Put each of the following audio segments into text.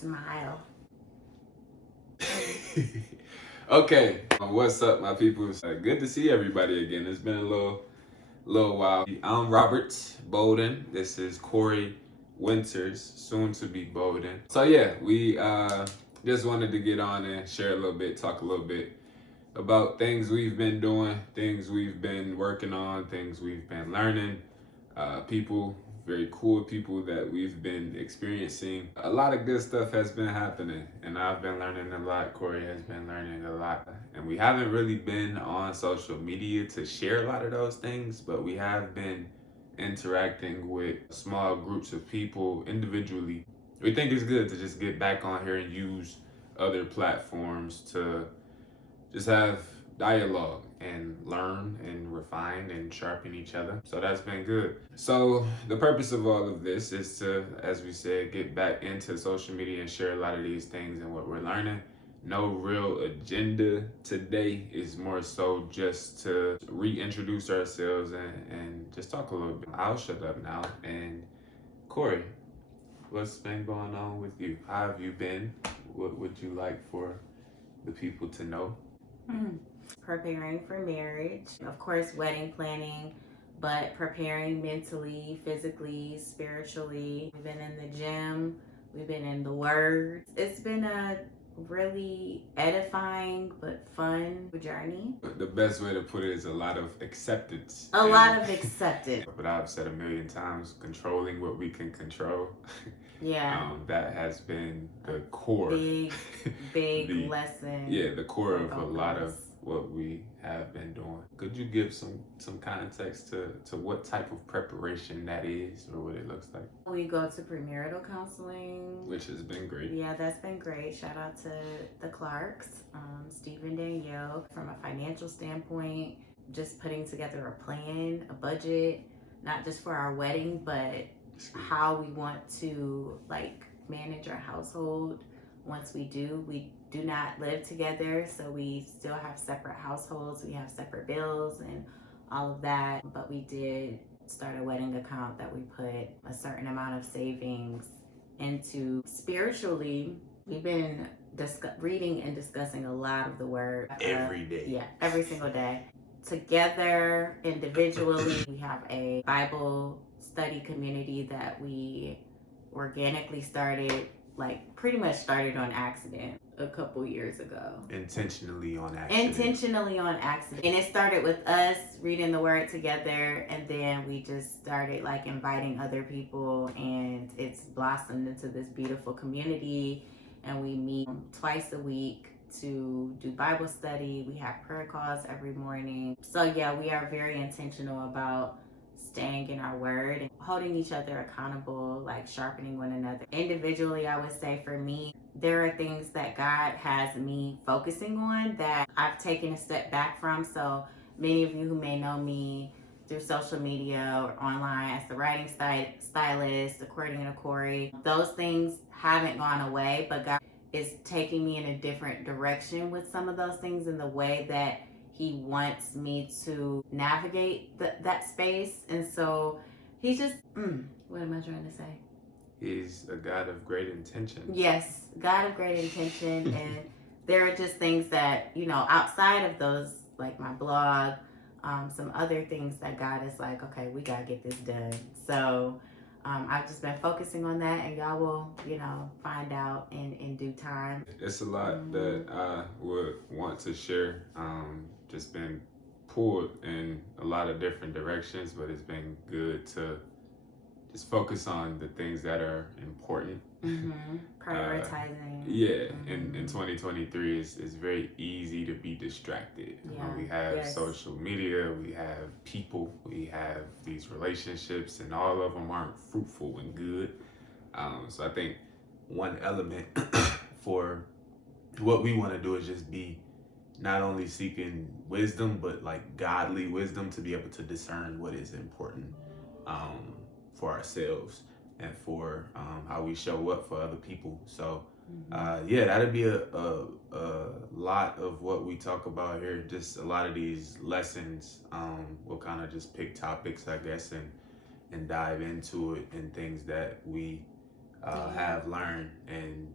Smile. Okay, what's up, my people? Good to see everybody again. It's been a little while. I'm Robert Bolden. This is Corey Winters, soon to be Bolden. So yeah, we just wanted to get on and share a little bit, talk a little bit about things we've been doing, things we've been working on, things we've been learning, people, very cool people that we've been experiencing. A lot of good stuff has been happening, and I've been learning a lot. Corey has been learning a lot, and we haven't really been on social media to share a lot of those things, but we have been interacting with small groups of people individually. We think it's good to just get back on here and use other platforms to just have dialogue and learn and refine and sharpen each other. So that's been good. So the purpose of all of this is to, as we said, get back into social media and share a lot of these things and what we're learning. No real agenda today, is more so just to reintroduce ourselves and just talk a little bit. I'll shut up now. And Corey, what's been going on with you? How have you been? What would you like for the people to know? Preparing for marriage. Of course, wedding planning, but preparing mentally, physically, spiritually. We've been in the gym, we've been in the Word. It's been a really edifying but fun journey. The best way to put it is a lot of acceptance. A lot of acceptance. But I've said a million times, controlling what we can control. Yeah. That has been the core. Big lesson. Yeah, the core of a lot of what we have been doing. Could you give some context to what type of preparation that is or what it looks like? We go to premarital counseling, which has been great. Yeah, that's been great. Shout out to the Clarks, Steve and Danielle. From a financial standpoint, just putting together a plan, a budget, not just for our wedding, but how we want to manage our household. Once we do not live together, so we still have separate households, we have separate bills and all of that. But we did start a wedding account that we put a certain amount of savings into. Spiritually, we've been reading and discussing a lot of the Word every day. Yeah, every single day. Together, individually, we have a Bible study community that we organically started, pretty much started on accident a couple years ago. Intentionally on accident. And it started with us reading the Word together, and then we just started inviting other people, and it's blossomed into this beautiful community. And we meet twice a week to do Bible study. We have prayer calls every morning. So yeah, we are very intentional about staying in our Word and holding each other accountable, sharpening one another. Individually, I would say for me, there are things that God has me focusing on that I've taken a step back from. So many of you who may know me through social media or online as the writing stylist, according to Corey, those things haven't gone away, but God is taking me in a different direction with some of those things in the way that He wants me to navigate that space. And so He's just, what am I trying to say? He's a God of great intention. Yes, God of great intention. And there are just things that, outside of those, like my blog, some other things that God is okay, we got to get this done. So I've just been focusing on that, and y'all will, find out in due time. It's a lot that I would want to share. Just been pulled in a lot of different directions, but it's been good to just focus on the things that are important. Prioritizing. In 2023, it's very easy to be distracted. We have social media, we have people, we have these relationships, and all of them aren't fruitful and good. So I think one element for what we want to do is just be not only seeking wisdom, but godly wisdom to be able to discern what is important for ourselves and for how we show up for other people. So that'd be a lot of what we talk about here. Just a lot of these lessons. We'll kind of just pick topics, I guess, and dive into it, and things that we have learned and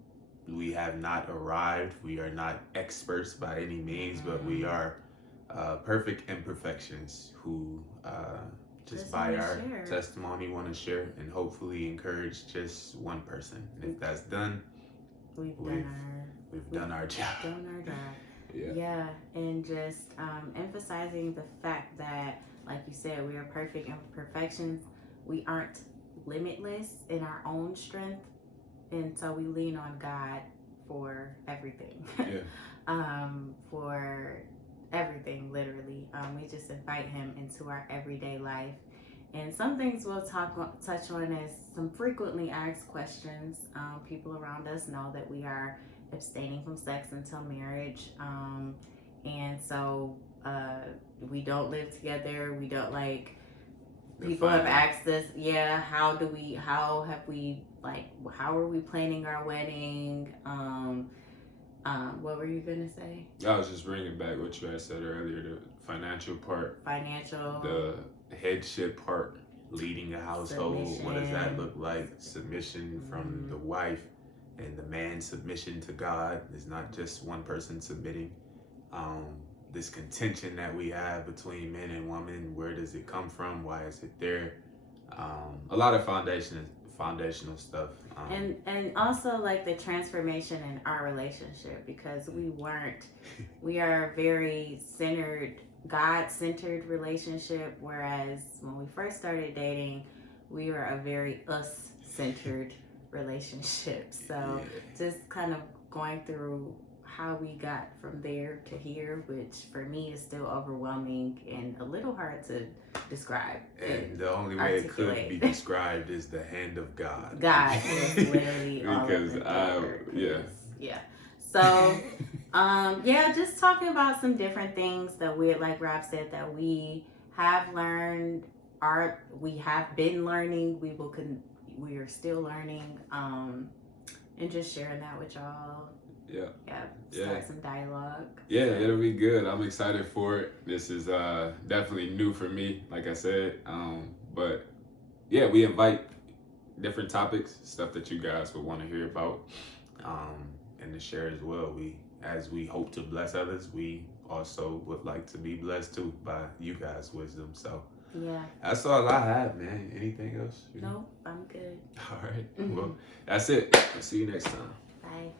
we have not arrived. We are not experts by any means, but we are perfect imperfections who just by our testimony want to share and hopefully encourage just one person. And if that's done, we've done our job. Yeah, and just emphasizing the fact that, like you said, we are perfect imperfections. We aren't limitless in our own strength, and so we lean on God for everything. For everything, literally. We just invite Him into our everyday life. And some things we'll touch on is some frequently asked questions. People around us know that we are abstaining from sex until marriage. And so we don't live together. We don't people have asked us, how are we planning our wedding? What were you gonna say? I was just bringing back what you had said earlier, the financial part, the headship part, leading a household. Submission. What does that look like? Submission from the wife, and the man submission to God. It's not just one person submitting. This contention that we have between men and women, where does it come from? Why is it there? A lot of foundational stuff. And also like the transformation in our relationship, because we are a very God-centered relationship, whereas when we first started dating, we were a very us-centered relationship. So just kind of going through how we got from there to here, which for me is still overwhelming and a little hard to describe. And the only way it could be described is the hand of God. God is literally because So, just talking about some different things that we, like Rob said, that we have learned, we have been learning, we are still learning, and just sharing that with y'all. Start some dialogue. It'll be good. I'm excited for it. This is definitely new for me, like I said. But we invite different topics, stuff that you guys would want to hear about, and to share as well. As we hope to bless others, we also would like to be blessed too by you guys' wisdom. So that's all I have, man. Anything else? Nope, I'm good. All right. Well, that's it. I'll see you next time. Bye.